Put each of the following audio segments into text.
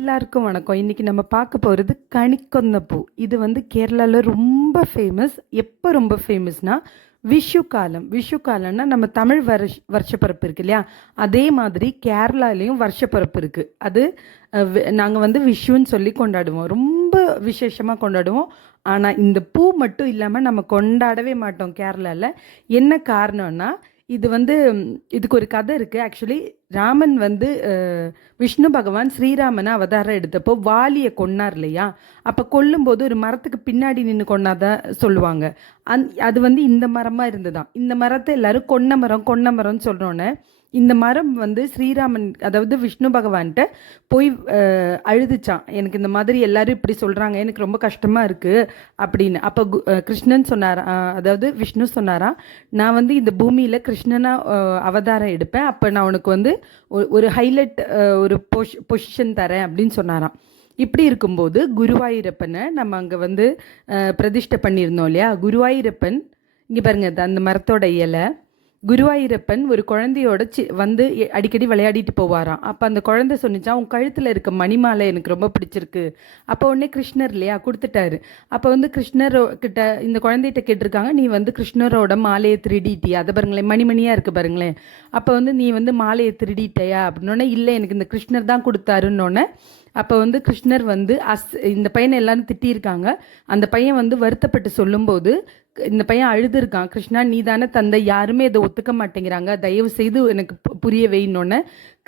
எல்லாருக்கும் வணக்கம். இன்னைக்கு நம்ம பார்க்க போகிறது கணிக்கொந்த பூ. இது வந்து கேரளாவில் ரொம்ப ஃபேமஸ். எப்போ ரொம்ப ஃபேமஸ்னா விஷு காலம். விஷு காலம்னா நம்ம தமிழ் வருஷப்பிறப்பு இருக்கு இல்லையா, அதே மாதிரி கேரளாலேயும் வருஷப்பிறப்பு இருக்குது. அது நாங்கள் வந்து விஷுன்னு சொல்லி கொண்டாடுவோம், ரொம்ப விசேஷமாக கொண்டாடுவோம். ஆனால் இந்த பூ மட்டும் இல்லாமல் நம்ம கொண்டாடவே மாட்டோம் கேரளாவில். என்ன காரணம்னா இது வந்து இதுக்கு ஒரு கதை இருக்குது. ஆக்சுவலி ராமன் வந்து விஷ்ணு பகவான் ஸ்ரீராமனை அவதாரம் எடுத்தப்போ வாலியை கொன்னார் இல்லையா, அப்போ கொல்லும்போது ஒரு மரத்துக்கு பின்னாடி நின்று கொன்னாதான் சொல்லுவாங்க. அது வந்து இந்த மரமாக இருந்துதான். இந்த மரத்தை எல்லாரும் கொன்ன மரம் கொன்ன மரம்னு சொல்கிறோன்னே இந்த மரம் வந்து ஸ்ரீராமன் அதாவது விஷ்ணு பகவான்கிட்ட போய் அழுதுச்சான், எனக்கு இந்த மாதிரி எல்லாரும் இப்படி சொல்கிறாங்க, எனக்கு ரொம்ப கஷ்டமாக இருக்குது அப்படின்னு. அப்போ கிருஷ்ணன் சொன்னாரா, அதாவது விஷ்ணு சொன்னாரா, நான் வந்து இந்த பூமியில் கிருஷ்ணனாக அவதாரம் எடுப்பேன், அப்போ நான் உனக்கு வந்து ஒரு ஹைலைட் ஒரு பொசிஷன் தரேன் அப்படின்னு சொன்னாராம். இப்படி இருக்கும்போது குருவாயூரப்பனை நம்ம அங்கே வந்து பிரதிஷ்டை பண்ணியிருந்தோம் இல்லையா, குருவாயூரப்பன் இங்கே பாருங்க, அந்த மரத்தோட இலை. குருவாயூரப்பன் ஒரு குழந்தையோட வந்து அடிக்கடி விளையாடிட்டு போவாராம். அப்போ அந்த குழந்தை சொன்னிச்சா, உன் கழுத்தில் இருக்க மணிமாலை எனக்கு ரொம்ப பிடிச்சிருக்கு. அப்போ உடனே கிருஷ்ணர் இல்லையா கொடுத்துட்டாரு. அப்போ வந்து கிருஷ்ணர் கிட்ட இந்த குழந்தைகிட்ட கேட்டிருக்காங்க, நீ வந்து கிருஷ்ணரோட மாலையை திருடிட்டியா, அதை பாருங்களேன் மணிமணியாக இருக்குது பாருங்களேன். அப்போ வந்து நீ வந்து மாலையை திருடிட்டையா அப்படின்னோடனே, இல்லை எனக்கு இந்த கிருஷ்ணர் தான் கொடுத்தாருன்னொன்னே, அப்போ வந்து கிருஷ்ணர் வந்து இந்த பையனை எல்லாரும் திட்டியிருக்காங்க. அந்த பையன் வந்து வருத்தப்பட்டு சொல்லும்போது இந்த பையன் அழுதுருக்கான், கிருஷ்ணா நீ தானே தந்தை, யாருமே இதை ஒத்துக்க மாட்டேங்கிறாங்க, தயவு செய்து எனக்கு புரிய வைன்னொன்னே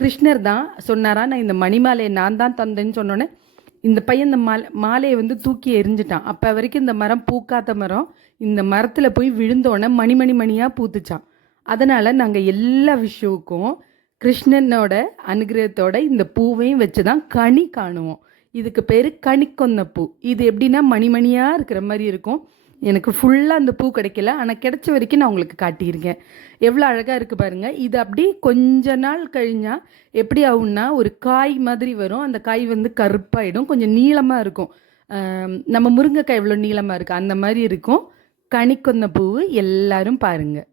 கிருஷ்ணர் தான் சொன்னாரா, நான் இந்த மணிமாலையை நான் தான் தந்தேன்னு சொன்னோன்னே இந்த பையன் இந்த மாலையை வந்து தூக்கி எரிஞ்சிட்டான். அப்போ வரைக்கும் இந்த மரம் பூக்காத்த மரம் இந்த மரத்தில் போய் விழுந்தோடனே மணியாக பூத்துச்சான். அதனால் நாங்கள் எல்லா விஷயவுக்கும் கிருஷ்ணனோட அனுகிரகத்தோட இந்த பூவையும் வச்சு தான் கனி காணுவோம். இதுக்கு பேர் கணிக்கொந்த பூ. இது எப்படின்னா மணியாக இருக்கிற மாதிரி இருக்கும். எனக்கு ஃபுல்லாக அந்த பூ கிடைக்கல, ஆனால் கிடைச்ச வரைக்கும் நான் உங்களுக்கு காட்டியிருக்கேன். எவ்வளோ அழகாக இருக்குது பாருங்கள். இது அப்படி கொஞ்ச நாள் கழிஞ்சால் எப்படி ஆகும்னா ஒரு காய் மாதிரி வரும். அந்த காய் வந்து கருப்பாயிடும், கொஞ்சம் நீளமாக இருக்கும். நம்ம முருங்கைக்காய் எவ்வளோ நீளமாக இருக்குது அந்த மாதிரி இருக்கும். கணிக்கொந்த பூ எல்லாரும் பாருங்கள்.